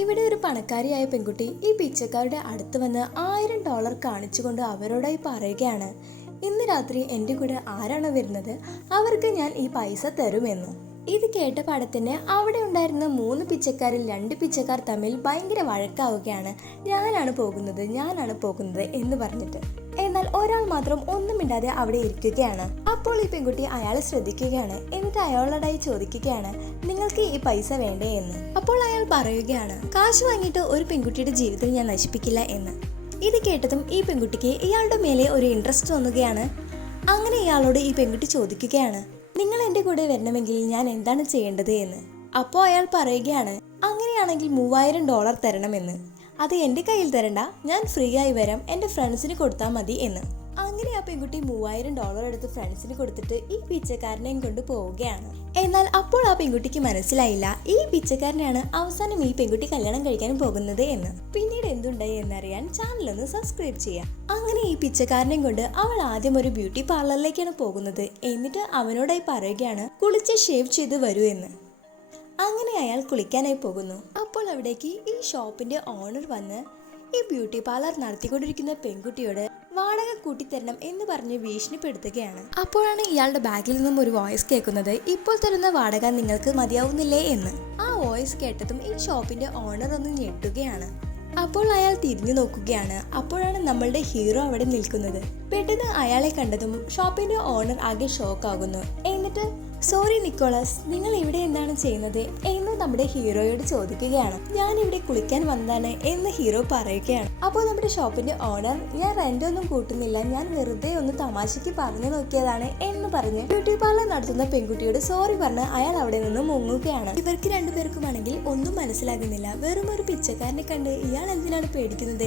ഇവിടെ ഒരു പണക്കാരിയായ പെൺകുട്ടി ഈ പിച്ചക്കാരുടെ അടുത്ത് വന്ന് $1000 കാണിച്ചുകൊണ്ട് അവരോടായി പറയുകയാണ്, ഇന്ന് രാത്രി എൻ്റെ കൂടെ ആരാണ് വരുന്നത് അവർക്ക് ഞാൻ ഈ പൈസ തരുമെന്ന്. ഇത് കേട്ട പാടത്തന്നെ അവിടെ ഉണ്ടായിരുന്ന 3 പിച്ചക്കാരിൽ 2 പിച്ചക്കാർ തമ്മിൽ ഭയങ്കര വഴക്കാവുകയാണ്. ഞാനാണ് പോകുന്നത് എന്ന് പറഞ്ഞിട്ട്. എന്നാൽ ഒരാൾ മാത്രം ഒന്നും മിണ്ടാതെ അവിടെ ഇരിക്കുകയാണ്. അപ്പോൾ ഈ പെൺകുട്ടി അയാളെ ശ്രദ്ധിക്കുകയാണ്. എന്നിട്ട് അയാളോടായി ചോദിക്കുകയാണ്, നിങ്ങൾക്ക് ഈ പൈസ വേണ്ടേ എന്ന്. അപ്പോൾ അയാൾ പറയുകയാണ്, കാശ് വാങ്ങിയിട്ട് ഒരു പെൺകുട്ടിയുടെ ജീവിതം ഞാൻ നശിപ്പിക്കില്ല എന്ന്. ഇത് കേട്ടതും ഈ പെൺകുട്ടിക്ക് ഇയാളുടെ മേലെ ഒരു ഇൻട്രസ്റ്റ് തോന്നുകയാണ്. അങ്ങനെ ഇയാളോട് ഈ പെൺകുട്ടി ചോദിക്കുകയാണ്, നിങ്ങൾ എൻ്റെ കൂടെ വരണമെങ്കിൽ ഞാൻ എന്താണ് ചെയ്യേണ്ടത് എന്ന്. അപ്പോൾ അയാൾ പറയുകയാണ്, അങ്ങനെയാണെങ്കിൽ $3000 തരണമെന്ന്. അത് എൻ്റെ കയ്യിൽ തരണ്ട, ഞാൻ ഫ്രീ ആയി വരാം, എൻ്റെ ഫ്രണ്ട്സിന് കൊടുത്താൽ മതി എന്ന്. അങ്ങനെ ആ പെൺകുട്ടി $3000 എടുത്ത് ഫ്രണ്ട്സിന് കൊടുത്തിട്ട് ഈ പിച്ചക്കാരനെയും കൊണ്ട് പോവുകയാണ്. എന്നാൽ അപ്പോൾ ആ പെൺകുട്ടിക്ക് മനസ്സിലായില്ല ഈ പിച്ചക്കാരനാണ് അവസാനം ഈ പെൺകുട്ടി കല്യാണം കഴിക്കാൻ പോകുന്നത് എന്ന്. പിന്നീട് എന്തുണ്ടായി എന്നറിയാൻ ചാനലൊന്ന് സബ്സ്ക്രൈബ് ചെയ്യാം. അങ്ങനെ ഈ പിച്ചക്കാരനെയും കൊണ്ട് അവൾ ആദ്യം ഒരു ബ്യൂട്ടി പാർലറിലേക്കാണ് പോകുന്നത്. എന്നിട്ട് അവനോടായി പറയുകയാണ്, കുളിച്ച് ഷേവ് ചെയ്ത് വരൂ എന്ന്. അങ്ങനെ അയാൾ കുളിക്കാനായി പോകുന്നു. അപ്പോൾ അവിടേക്ക് ഈ ഷോപ്പിന്റെ ഓണർ വന്ന് ഈ ബ്യൂട്ടി പാർലർ നടത്തിക്കൊണ്ടിരിക്കുന്ന പെൺകുട്ടിയോട് വാടക കൂട്ടിത്തരണം എന്ന് പറഞ്ഞ് ഭീഷണിപ്പെടുത്തുകയാണ്. അപ്പോഴാണ് ഇയാളുടെ ബാഗിൽ നിന്നും ഒരു വോയിസ് കേൾക്കുന്നത്, ഇപ്പോൾ തരുന്ന വാടക നിങ്ങൾക്ക് മതിയാവുന്നില്ലേ എന്ന്. ആ വോയിസ് കേട്ടതും ഈ ഷോപ്പിന്റെ ഓണർ ഒന്ന് ഞെട്ടുകയാണ്. അപ്പോൾ അയാൾ തിരിഞ്ഞു നോക്കുകയാണ്. അപ്പോഴാണ് നമ്മളുടെ ഹീറോ അവിടെ നിൽക്കുന്നത്. പെട്ടെന്ന് അയാളെ കണ്ടതും ഷോപ്പിന്റെ ഓണർ ആകെ ഷോക്ക് ആകുന്നു. എന്നിട്ട്, സോറി നിക്കോളസ്, നിങ്ങൾ ഇവിടെ എന്താണ് ചെയ്യുന്നത് എന്ന് നമ്മുടെ ഹീറോയോട് ചോദിക്കുകയാണ്. ഞാൻ ഇവിടെ കുളിക്കാൻ വന്നതാണ് എന്ന് ഹീറോ പറയുകയാണ്. അപ്പോൾ നമ്മുടെ ഷോപ്പിന്റെ ഓണർ, ഞാൻ റെന്റ് ഒന്നും കൂട്ടുന്നില്ല, ഞാൻ വെറുതെ ഒന്ന് തമാശയ്ക്ക് പറഞ്ഞു നോക്കിയതാണ് എന്ന് പറഞ്ഞ് ബ്യൂട്ടി പാർലർ നടത്തുന്ന പെൺകുട്ടിയോട് സോറി പറഞ്ഞ് അയാൾ അവിടെ നിന്ന് മുങ്ങുകയാണ്. ഇവർക്ക് രണ്ടുപേർക്കുമാണെങ്കിൽ ഒന്നും മനസ്സിലാകുന്നില്ല. വെറും ഒരു പിച്ചക്കാരനെ കണ്ട് ഇയാൾ എന്തിനാണ് പേടിക്കുന്നത്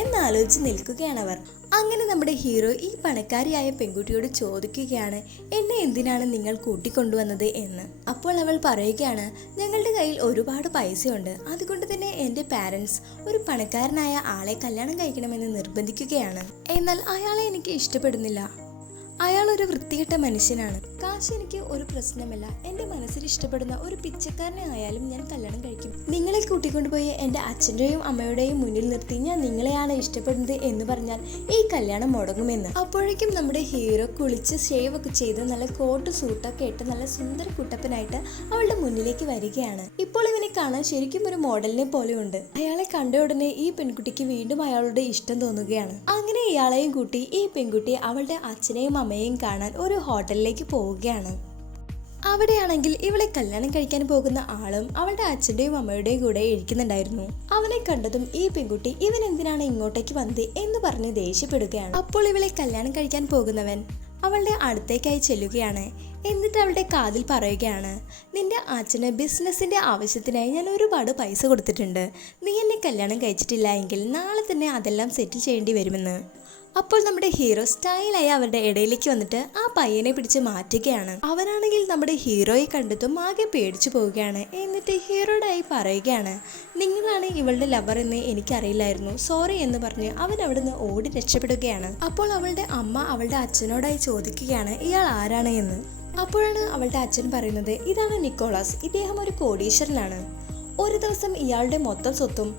എന്നാലോചിച്ച് നിൽക്കുകയാണ് അവർ. അങ്ങനെ നമ്മുടെ ഹീറോ ഈ പണക്കാരിയായ പെൺകുട്ടിയോട് ചോദിക്കുകയാണ്, എന്നെ എന്തിനാണ് നിങ്ങൾ കൂട്ടിക്കൊണ്ടുവന്നത് എന്ന്. അപ്പോൾ അവൾ പറയുകയാണ്, ഞങ്ങളുടെ കയ്യിൽ ഒരുപാട് പൈസയുണ്ട്, അതുകൊണ്ട് തന്നെ എൻ്റെ പാരൻസ് ഒരു പണക്കാരനായ ആളെ കല്യാണം കഴിക്കണമെന്ന് നിർബന്ധിക്കുകയാണ്. എന്നാൽ അയാളെ എനിക്ക് ഇഷ്ടപ്പെടുന്നില്ല, അയാൾ ഒരു വൃത്തികെട്ട മനുഷ്യനാണ്. കാശ് എനിക്ക് ഒരു പ്രശ്നമല്ല, എൻ്റെ മനസ്സിൽ ഇഷ്ടപ്പെടുന്ന ഒരു പിച്ചക്കാരനെ ആയാലും ഞാൻ കല്യാണം കഴിക്കും. നിങ്ങളെ കൂട്ടിക്കൊണ്ടുപോയി എൻ്റെ അച്ഛൻ്റെയും അമ്മയുടെയും മുന്നിൽ നിർത്തി ഞാൻ നിങ്ങളെയാണ് ഇഷ്ടപ്പെടുന്നത് എന്ന് പറഞ്ഞാൽ ഈ കല്യാണം മുടങ്ങുമെന്ന്. അപ്പോഴേക്കും നമ്മുടെ ഹീറോ കുളിച്ച് ഷേവ് ഒക്കെ ചെയ്ത് നല്ല കോട്ട് സൂട്ടൊക്കെ ഇട്ട് നല്ല സുന്ദര കുട്ടപ്പനായിട്ട് അവളുടെ മുന്നിലേക്ക് വരികയാണ്. ഇപ്പോൾ ഇവനെ കാണാൻ ശരിക്കും ഒരു മോഡലിനെ പോലെ ഉണ്ട്. അയാളെ കണ്ട ഉടനെ ഈ പെൺകുട്ടിക്ക് വീണ്ടും അയാളുടെ ഇഷ്ടം തോന്നുകയാണ്. അങ്ങനെ ഇയാളെയും കൂട്ടി ഈ പെൺകുട്ടി അവളുടെ അച്ഛനെയും അമ്മയെയും കാണാൻ ഒരു ഹോട്ടലിലേക്ക് പോവുകയാണ്. അവിടെയാണെങ്കിൽ ഇവളെ കല്യാണം കഴിക്കാൻ പോകുന്ന ആളും അവളുടെ അച്ഛൻ്റെയും അമ്മയുടെയും കൂടെ ഇരിക്കുന്നുണ്ടായിരുന്നു. അവനെ കണ്ടതും ഈ പെൺകുട്ടി ഇവൻ എന്തിനാണ് ഇങ്ങോട്ടേക്ക് വന്നത് എന്ന് പറഞ്ഞ് ദേഷ്യപ്പെടുകയാണ്. അപ്പോൾ ഇവളെ കല്യാണം കഴിക്കാൻ പോകുന്നവൻ അവളുടെ അടുത്തേക്കായി ചെല്ലുകയാണ്. എന്നിട്ട് അവളുടെ കാതിൽ പറയുകയാണ്, നിന്റെ അച്ഛന് ബിസിനസ്സിന്റെ ആവശ്യത്തിനായി ഞാൻ ഒരുപാട് പൈസ കൊടുത്തിട്ടുണ്ട്, നീ എന്നെ കല്യാണം കഴിച്ചിട്ടില്ല എങ്കിൽ നാളെ തന്നെ അതെല്ലാം സെറ്റിൽ ചെയ്യേണ്ടി വരുമെന്ന്. അപ്പോൾ നമ്മുടെ ഹീറോ സ്റ്റൈലായി അവരുടെ ഇടയിലേക്ക് വന്നിട്ട് ആ പയ്യനെ പിടിച്ച് മാറ്റുകയാണ്. അവനാണെങ്കിൽ നമ്മുടെ ഹീറോയെ കണ്ടതും ആകെ പേടിച്ചു പോവുകയാണ്. എന്നിട്ട് ഹീറോയുടെയായി പറയുകയാണ്, നിങ്ങളാണ് ഇവളുടെ ലവർ എന്ന് എനിക്കറിയില്ലായിരുന്നു, സോറി എന്ന് പറഞ്ഞ് അവൻ അവിടുന്ന് ഓടി രക്ഷപ്പെടുകയാണ്. അപ്പോൾ അവളുടെ അമ്മ അവളുടെ അച്ഛനോടായി ചോദിക്കുകയാണ്, ഇയാൾ ആരാണ് എന്ന്. അപ്പോഴാണ് അവളുടെ അച്ഛൻ പറയുന്നത്, ഇതാണ് നിക്കോളാസ്, ഇദ്ദേഹം ഒരു കോടീശ്വരനാണ്. ഒരു ദിവസം ഇയാളുടെ മൊത്തം സ്വത്തും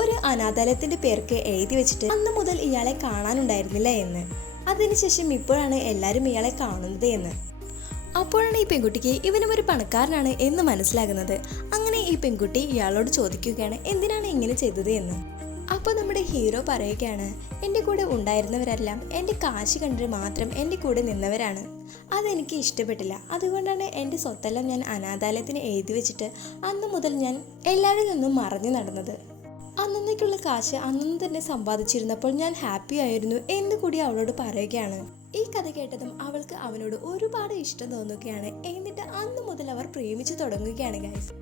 ഒരു അനാഥാലയത്തിന്റെ പേർക്ക് എഴുതി വെച്ചിട്ട് അന്ന് മുതൽ ഇയാളെ കാണാനുണ്ടായിരുന്നില്ല എന്ന്. അതിനുശേഷം ഇപ്പോഴാണ് എല്ലാവരും ഇയാളെ കാണുന്നത് എന്ന്. അപ്പോഴാണ് ഈ പെൺകുട്ടിക്ക് ഇവനും ഒരു പണക്കാരനാണ് എന്ന് മനസ്സിലാകുന്നത്. അങ്ങനെ ഈ പെൺകുട്ടി ഇയാളോട് ചോദിക്കുകയാണ്, എന്തിനാണ് ഇങ്ങനെ ചെയ്തത് എന്ന്. അപ്പോൾ നമ്മുടെ ഹീറോ പറയുകയാണ്, എൻ്റെ കൂടെ ഉണ്ടായിരുന്നവരെല്ലാം എൻ്റെ കാശ് കണ്ടിട്ട് മാത്രം എൻ്റെ കൂടെ നിന്നവരാണ്, അതെനിക്ക് ഇഷ്ടപ്പെട്ടില്ല, അതുകൊണ്ടാണ് എൻ്റെ സ്വത്തെല്ലാം ഞാൻ അനാഥാലയത്തിന് എഴുതി വെച്ചിട്ട് അന്ന് മുതൽ ഞാൻ എല്ലാവരിൽ നിന്നും മറഞ്ഞു നടന്നത്. അന്നേക്കുള്ള കാശ് അന്നു തന്നെ സമ്പാദിച്ചിരുന്നപ്പോൾ ഞാൻ ഹാപ്പി ആയിരുന്നു എന്ന് കൂടി അവളോട് പറയുകയാണ്. ഈ കഥ കേട്ടതും അവൾക്ക് അവനോട് ഒരുപാട് ഇഷ്ടം തോന്നുകയാണ്. എന്നിട്ട് അന്ന് മുതൽ അവർ പ്രേമിച്ചു തുടങ്ങുകയാണ് ഗൈസ്.